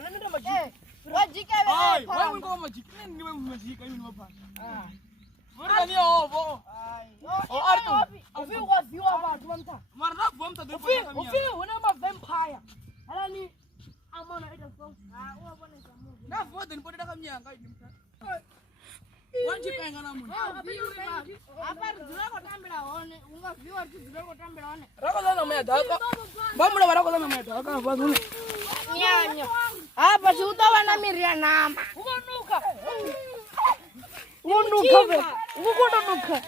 Nani ndio majiki? Wajike wewe. Wewe ngoma majiki. Nini wewe majiki hivi hapa? Wewe ni ovo. Artu. Ufi wa viwa watu mta. Mara kwa mta ndio. Ufi una vampire. Alani amona ita song. Uwabona samu. Na vote nipote kama mnyanga hivi mta. Wanji penga na mwana. Hapa zilako tambira one. Unga viwa tu zilako tambira one. Rako sana meda. Bamula barako sana meda. Kama bazuni. Nyanya. Hapa si utawana miria nama. Unanuka. Unuka be. Unuka.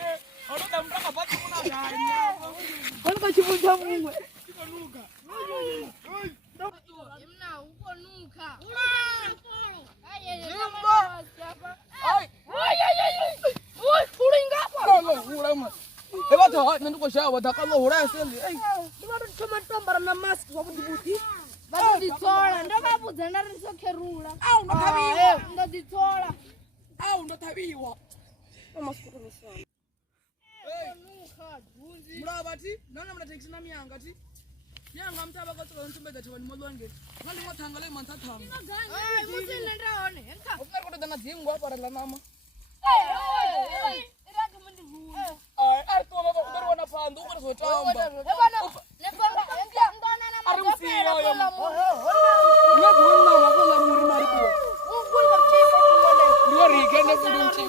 Oloda mtaka bati kuna gari. Wala chibuja mungwe. Unanuka. Emna uko nuka. Ebato nanduko shawa dakalo hura seli. Ndibaro choma tambara na mask wakudibuti. Bado ditsola ndakabudza ndariso kerula. Au ndotabiwa. Ndaditsola. Au ndotabiwa. Amaskuru misana. Nuka dunzi. Murabati nana mna taxi na mianga ti. Mianga mtaba ka tsoka ntumbeza thwani molwange. Ngale ngothanga le manthathanga. Musina ndaone. Enka. Ukuna kodwa dana dzingwa para la mama. Irake mundi vula. Ai to baba udarwana phandu ukuzotamba. Ebana nefanga enka ndona na Arusira yo. Ngazona makola muri mari ko. Unguli kamchika ngone. Ndiyo rike ne kudunchi.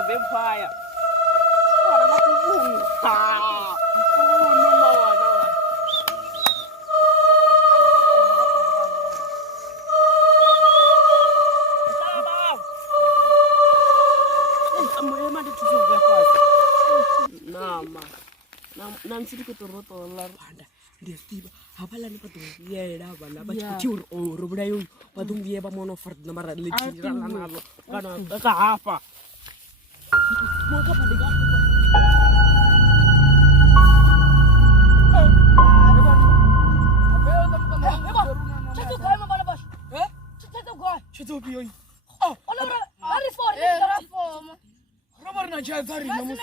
Vampire. Ora makuvunu. Kuvunu mawana. Saba. Amema ndithuka pasi. Nama. Namsiri kutoroto la rwanda. Ndiyasiba. Abalani badungiyela bala bathi urubula yo badungiye ba mono fard na mara lechira nalo. Kana ka hafa. Moga padiga. Chetu gay ma bala bash. Chetu gay. Chetu biyo. Ola ari for ni form. Robar na jazari na mus.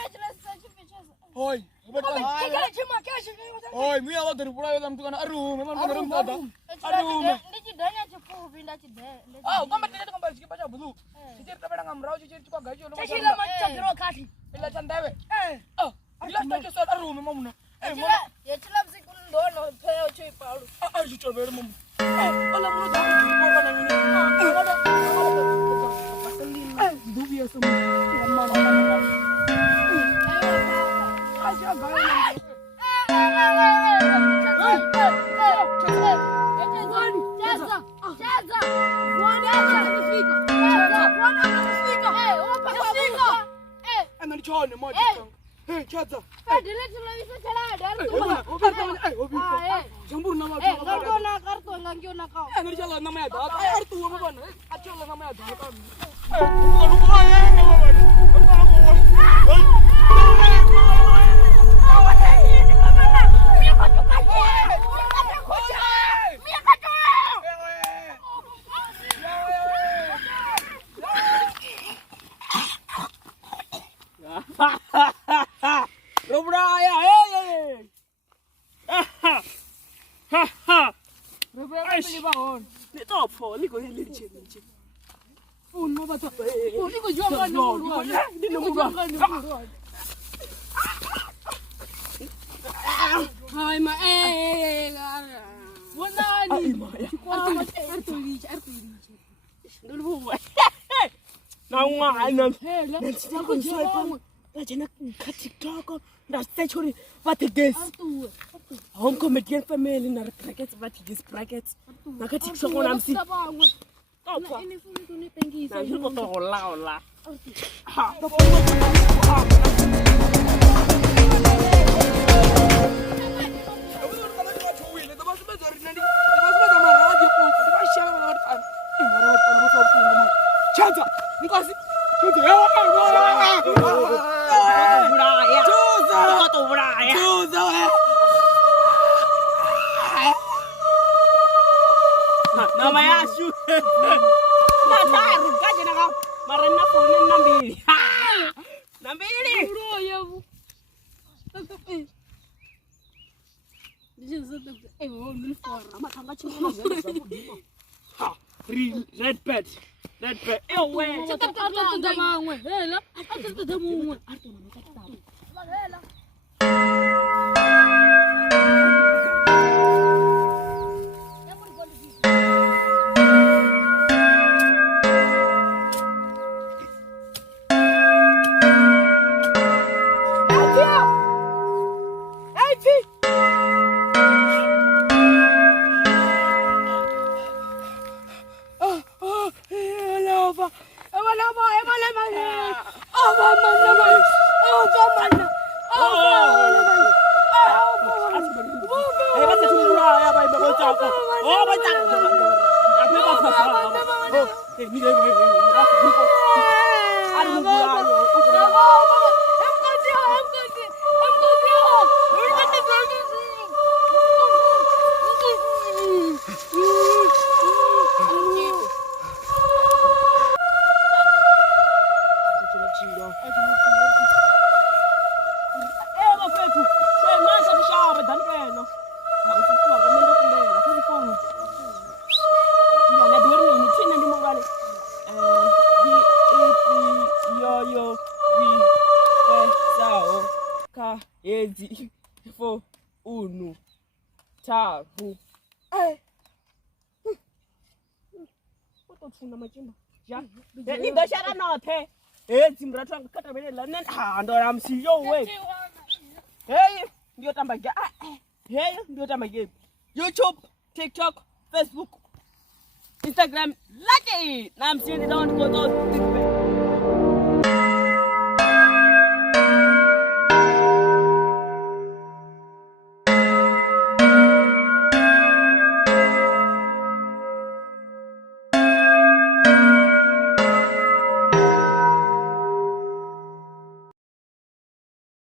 Hoy. Hoy, mia wa dari pura yo mtukana aru, memang beneran tada. Aru. Ndi danya chefu binda chide. Kama tete kambal siki baca bulu. Cicir tapi nang amrau cicir cuka gaji lo. Cicila macam jero kaki. Ila candawe. Ila tak kesal aru memang muna. Ya cila mesti kundono peo cuy palu. Cicir ber mum. Ala muna dah jumpa kan ini. Dubi asam. Aja gaya. Chone moja kang. Chaza. Dile tulo bisa chala dar tu. Jambur nama. Kartu na kartu ngangyo na kau. Ngeri chala nama ya dah. Artu apa kan? Achala nama ya dah kan. Robraya, Robraya beli baon. Ni top ho, ni ko licin. Uno bata. Ni ko jualan dulu. Ni ko jualan dulu. Hai ma Wanani. Artu rica. Dulu. Nawa anam. Aku jualan. Jangan katik toko, dah saya curi batiges. Hong Comedian Family nak brackets batiges brackets. Nak katik sokong namsi. Apa? Ini pun tu ni tinggi. Nah, itu foto olah. Namanya asu. Nah, taruh aja nak. Marana phone Red bed. Ewe, Ezi fo unu taru. Utofuna machimba. Ja. Ni bashara nothe. Ezi mrathu angakhatha belela nani ndo ramsiyo we. Hey, ndio tamba ge. Hey, ndio tamba ge. YouTube, TikTok, Facebook, Instagram, like it. Namsini don't go to